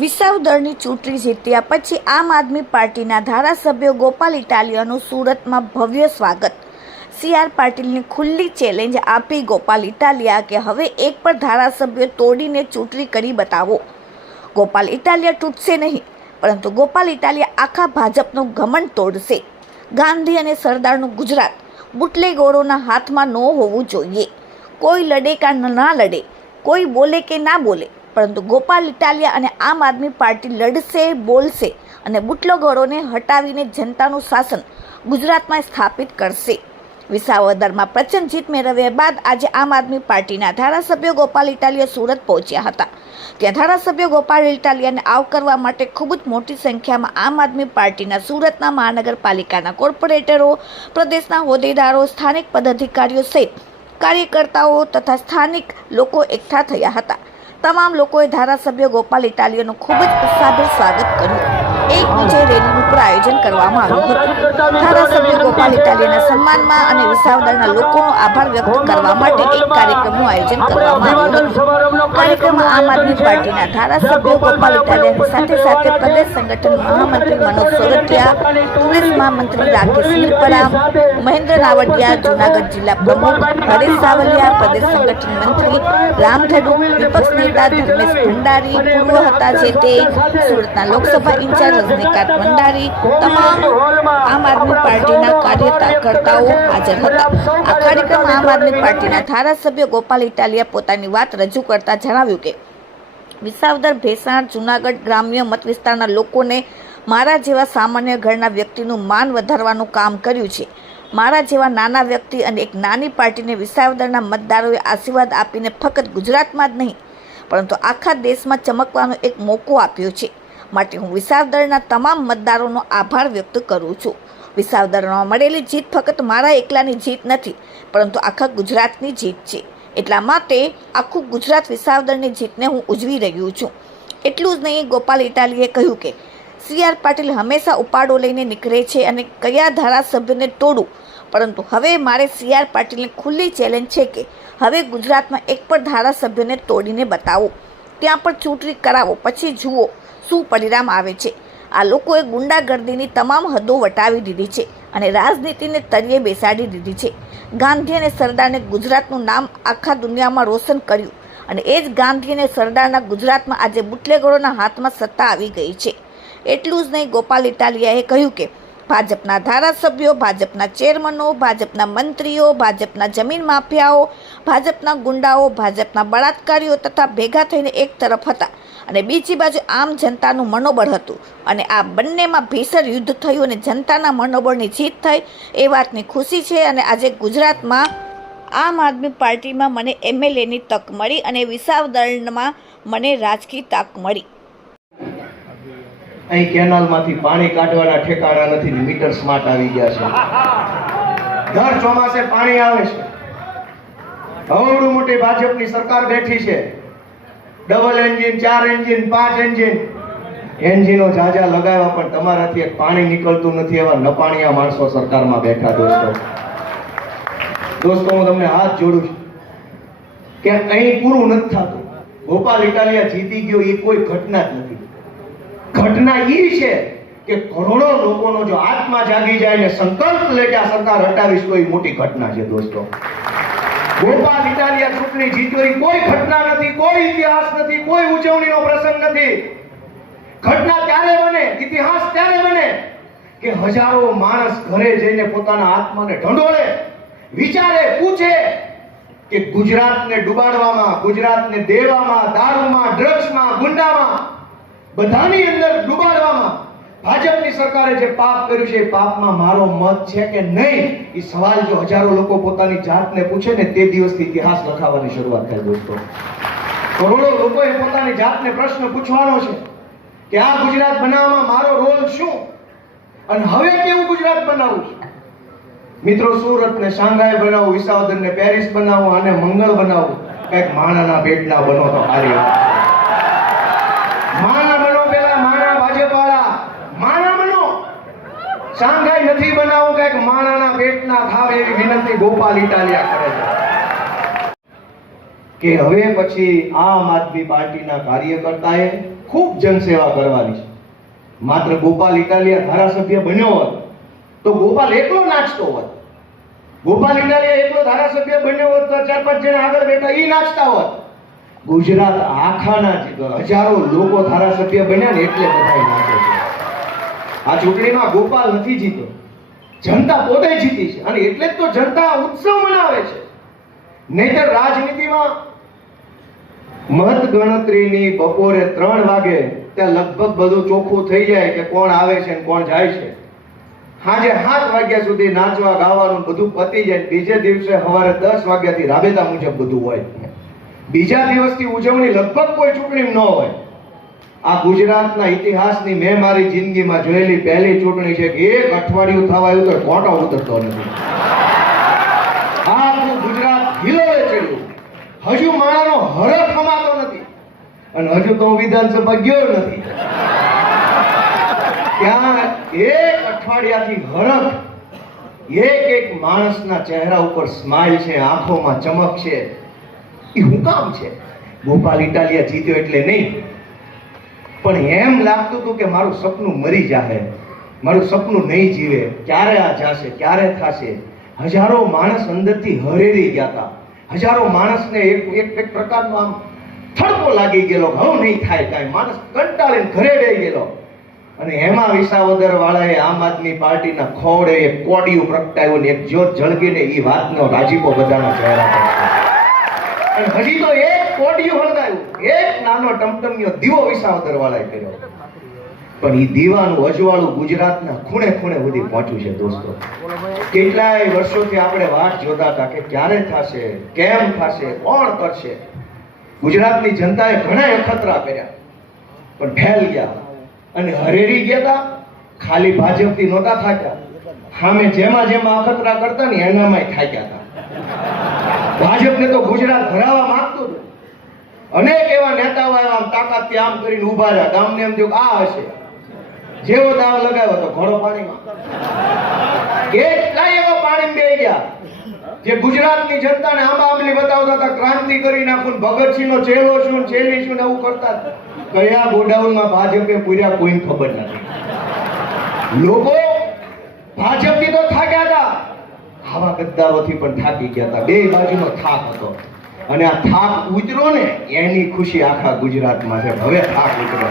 વિસાવદરની ચૂંટણી જીત્યા પછી આમ આદમી પાર્ટીના ધારાસભ્ય ગોપાલ ઇટાલિયાનું સુરતમાં ભવ્ય સ્વાગત. સી આર પાટીલને ખુલ્લી ચેલેન્જ આપી ગોપાલ ઇટાલિયા કે હવે એક પણ ધારાસભ્ય તોડીને ચૂંટણી કરી બતાવો. ગોપાલ ઇટાલિયા તૂટશે નહીં, પરંતુ ગોપાલ ઇટાલિયા આખા ભાજપનું ઘમંડ તોડશે. ગાંધી અને સરદારનું ગુજરાત બુટલેગોરોના હાથમાં ન હોવું જોઈએ. કોઈ લડે કા ના લડે, કોઈ બોલે કે ના બોલે પરંતુ ગોપાલ ઇટાલિયા અને આમ આદમી પાર્ટી લડશે, બોલશે અને બુટલેગોરોને હટાવીને જનતાનું શાસન ગુજરાતમાં સ્થાપિત કરશે. વિસાવદરમાં પ્રચંડ જીત મેળવ્યા બાદ આજે આમ આદમી પાર્ટીના ધારાસભ્ય ગોપાલ ઇટાલિયા સુરત પહોંચ્યા હતા. ત્યાં ધારાસભ્ય ગોપાલ ઇટાલિયાને આવકારવા માટે ખૂબ જ મોટી સંખ્યામાં આમ આદમી પાર્ટીના સુરતના મહાનગરપાલિકાના કોર્પોરેટરો, પ્રદેશના હોદ્દેદારો, સ્થાનિક પદાધિકારીઓ સહિત કાર્યકર્તાઓ તથા સ્થાનિક લોકો એકઠા થયા હતા. તમામ લોકોએ ધારાસભ્ય ગોપાલ ઇટાલિયાનું ખૂબ જ ઉત્સાહભેર સ્વાગત કર્યું. એક વિજય રેલીનું પણ આયોજન કરવામાં આવ્યું હતું. ધારાસભ્ય ગોપાલ ઇટાલિયાના સન્માનમાં અને વિસાવદરના લોકોનો આભાર વ્યક્ત કરવા માટે એક કાર્યક્રમનું આયોજન કરવામાં આવ્યું હતું. કાર્યક્રમમાં આમ આદમી પાર્ટીના ધારાસભ્ય ગોપાલ ઇટાલિયાની સાથે સાથે પ્રદેશ સંગઠન મહામંત્રી મનોજ સોરઠિયા પોલીસ મહામંત્રી રાકેશ હિરપરા મહેન્દ્ર રાવટિયા જૂનાગઢ જિલ્લા પ્રમુખ હરીશ સાવલિયા, પ્રદેશ સંગઠન મંત્રી રામ ધડુ વિપક્ષ નેતા ધર્મેશ ભંડારી, પૂર્વ હતા જે તે સુરતના લોકસભા ઇન્ચાર્જ રજનીકાંત ભંડારી તમામ આમ આદમી પાર્ટીના કાર્યકર્તાઓ હાજર હતા. આ કાર્યક્રમમાં આમ આદમી પાર્ટીના ધારાસભ્ય ગોપાલ ઇટાલિયા પોતાની વાત રજૂ કરતા જણાવ્યું કે, વિસાવદર, ભેસાણ, જુનાગઢ ગ્રામ્ય મત વિસ્તારના લોકોને મારા જેવા સામાન્ય ઘરના વ્યક્તિનું માન વધારવાનું કામ કર્યું છે. મારા જેવા નાના વ્યક્તિ અને એક નાની પાર્ટીને વિસાવદરના મતદારોએ આશીર્વાદ આપીને ફક્ત ગુજરાતમાં જ નહીં, પરંતુ આખા દેશમાં ચમકવાનો એક મોકો આપ્યો છે. માટે હું વિસાવદરના તમામ મતદારોનો આભાર વ્યક્ત કરું છું. વિસાવદરમાં મળેલી જીત ફક્ત મારા એકલાની જીત નથી, પરંતુ આખા ગુજરાતની જીત છે. એટલા માટે આખું ગુજરાત વિસાવદરની જીતને હું ઉજવી રહ્યું છું. એટલું જ નહીં, ગોપાલ ઇટાલીએ કહ્યું કે, સી આર પાટીલ હંમેશા ઉપાડો લઈને નીકળે છે અને કયા ધારાસભ્યને તોડું? પરંતુ હવે મારે સી આર પાટીલને ખુલ્લી ચેલેન્જ છે કે, હવે ગુજરાતમાં એક પણ ધારાસભ્યને તોડીને બતાવો. ત્યાં પણ ચૂંટણી કરાવો, પછી જુઓ. શું પરિણામ આવે છે. આ લોકોએ ગુંડાગર્દીની તમામ હદો વટાવી દીધી છે અને રાજનીતિને તરીએ બેસાડી દીધી છે. ગાંધી અને સરદારને ગુજરાતનું નામ આખા દુનિયામાં રોશન કર્યું અને એ જ ગાંધી અને સરદારના ગુજરાતમાં આજે બુટલેગરોના હાથમાં સત્તા આવી ગઈ છે. એટલું જ નહીં, ગોપાલ ઇટાલિયાએ કહ્યું કે ભાજપના ધારાસભ્યો, ભાજપના ચેરમનો, ભાજપના મંત્રીઓ, ભાજપના જમીન માફિયાઓ, ભાજપના ગુંડાઓ, ભાજપના બળાત્કારીઓ તથા ભેગા થઈને એક તરફ હતા. અને બીજી બાજુ આમ જનતાનું મનોબળ હતું. અને આ બંનેમાં ભીષણ યુદ્ધ થયું અને જનતાના મનોબળની જીત થઈ. એ વાતની ખુશી છે અને આજે ગુજરાતમાં આમ આદમી પાર્ટીમાં મને એમએલએની તક મળી અને વિસાવદરમાં મને રાજકીય તક મળી. અહીં કેનાલમાંથી પાણી કાઢવાના ઠેકાણા નથી મીટર સ્માર્ટ આવી ગયા છે. દર ચોમાસે પાણી આવે છે. અવડું મોટી ભાજપની સરકાર બેઠી છે. ડબલ એન્જિન ચાર એન્જિન પાંચ એન્જિન એન્જિનો જાજા લગાવ્યા પણ તમારાથી એક પાણી નીકળતું નથી એવા નપાણીયા માણસો સરકારમાં બેઠા, દોસ્તો. દોસ્તો, હું તમને હાથ જોડું છું કે અહીં પૂરું નથી થતું. ગોપાલ ઇટાલિયા જીતી ગયો, એ કોઈ ઘટના જ નથી. ઘટના એ છે કે કરોડો લોકોનો જો આત્મા જાગી જાય ને સંકલ્પ લે કે આ સરકાર હટાવીશ તો એ મોટી ઘટના છે, દોસ્તો. ગોપાલ ઇટાલિયા ચૂંટણી જીત્યો એ કોઈ ઘટના નથી, કોઈ ઇતિહાસ નથી, કોઈ ઉજવણીનો પ્રસંગ નથી. ઘટના ત્યારે બને, ઇતિહાસ ત્યારે બને કે હજારો માણસ ઘરે જઈને પોતાના આત્માને ઢંઢોળે, વિચારે, પૂછે કે ગુજરાતને ડુબાડવામાં, ગુજરાતને દેવામાં, દારૂમાં ડ્રગ્સમાં ગુંડામાં, બધાની અંદર ડુબાડવામાં ભાજપની સરકારે જે પાપ કર્યું છે, એ પાપમાં મારો મત છે કે નહીં? એ સવાલ જો હજારો લોકો પોતાની જાતને પૂછે ને તે દિવસથી ઇતિહાસ લખાવવાની શરૂઆત થાય દોસ્તો. કરોડો લોકોએ પોતાની જાતને પ્રશ્ન પૂછવાનો છે કે આ ગુજરાત બનાવવામાં મારો રોલ શું? અને હવે કેવું ગુજરાત બનાવું છે? મિત્રો સુરતને શાંઘાઈ બનાવું વિસાવદરને પેરિસ બનાવું અને મંગળ બનાવું. કંઈક માણાના પેટના બનો તો હારી શાંઘાઈ નથી બનાવવું કંઈક માણાના પેટના ખાવ એવી વિનંતી ગોપાલ ઇટાલિયા કરે છે. કે હવે પછી આમ આદમી પાર્ટીના કાર્યકર્તાએ ખૂબ જનસેવા કરવાની છે. માત્ર ગોપાલ ઇટાલિયા ધારાસભ્ય બન્યો હોત, તો ગોપાલ એકલો નાચતો હોત. ગોપાલ ઇટાલિયા એકલો ધારાસભ્ય બન્યો હોત તો ચાર પાંચ જણા આગળ બેઠા એ નાચતા હોત. ગુજરાત આખાના હજારો લોકો ધારાસભ્ય બન્યા ને એટલે બધા નાચે છે. આ ચૂંટણીમાં ગોપાલ નથી જીત્યો. જનતા પોતે જીતી છે અને એટલે જ તો જનતા ઉત્સવ મનાવે છે. નહીતર રાજનીતિમાં મત ગણતરીની બપોરે ત્રણ વાગે ત્યાં લગભગ બધું ચોખ્ખું થઈ જાય કે કોણ આવે છે ને કોણ જાય છે. સાંજે સાત વાગ્યા સુધી નાચવા, ગાવાનું બધું પતી જાય. બીજે દિવસે સવારે દસ વાગ્યાથી રાબેતા મુજબ બધું હોય. બીજા દિવસથી ઉજવણી લગભગ કોઈ ચૂંટણી ન હોય. આ ગુજરાતના ઇતિહાસની મેં મારી જિંદગીમાં જોયેલી પહેલી ચૂંટણી છે કે એક અઠવાડિયું થવા આવ્યું તો ફોટો ઉતરતો નથી. આખું ગુજરાત હિલોએ ચડ્યું. હજુ માણાનો હરખ હમાતો નથી. અને હજુ તો હું વિધાનસભા ગયો નથી. ત્યાં એક અઠવાડિયાથી હરખ, એક એક માણસના ચહેરા ઉપર સ્માઇલ છે, આંખોમાં ચમક છે. એ હું કામ છે? ગોપાલ ઇટાલિયા જીત્યો એટલે નહીં. પણ એમ લાગતું હતું કે મારું સપનું મરી જાહે. મારું સપનું નહીં જીવે. ક્યારે આ જાશે? ક્યારે થશે? હજારો માણસ અંદરથી હરેરી ગયા હતા હજારો માણસને એક એક એક પ્રકારનો આમ થડકો લાગી ગયેલો હવે નહીં થાય કાંઈ. માણસ કંટાળીને ઘરે રહી ગયેલો. અને એમાં વિસાવદર વાળાએ આમ આદમી પાર્ટીના ખોડે એક કોડિયું પ્રગટાવ્યું ને એક જ્યોત ઝળકીને એ વાતનો રાજીપો બધાના ચહેરા હજી તો એક નાનો ટમટમિયો દીવો વિસાવદર વાળાએ કર્યો. પણ એ દીવાનું અજવાળું ગુજરાતના ખૂણે ખૂણે સુધી પહોંચ્યું છે દોસ્તો. કેટલાય વર્ષોથી આપણે વાટ જોતા હતા કે ક્યારે થશે, કેમ થશે, કોણ કરશે? ગુજરાતની જનતાએ ઘણા અખતરા કર્યા, પણ ફેલ ગયા. અને હરેરી ગયા હતા ખાલી ભાજપથી નહોતા થાક્યા. સામે જેમાં જેમાં અખતરા કરતા ને એનામાંય થાક્યા હતા. ભાજપને તો ગુજરાત ભરાવા માંગતું અનેક એવા નેતાઓ આવ્યા આમ તાકાતથી આમ કરીને ઊભા રહ્યા. ગામને એમ થયું આ હશે. જેવો દાવ લગાવ્યો તો ઘોડો પાણીમાં. કેટલાય એવા પાણી બે ગયા. જે ગુજરાતની જનતાને આંબા આંબલી બતાવતા હતા, ક્રાંતિ કરી નાખું ભગતસિંહ ભગતસિંહનો ચેલો શું ચેલી શું એવું કરતા કયા કયા ગોડાઉનમાં ભાજપે પૂર્યા કોઈને ખબર નથી. લોકો ભાજપથી તો થાક્યા હતા. આવા ગદ્દારોથી પણ થાકી ગયા હતા. બે બાજુનો થાક હતો. અને આ થાક ઉતરો ને એની ખુશી આખા ગુજરાતમાં છે. હવે થાક ઉતરો.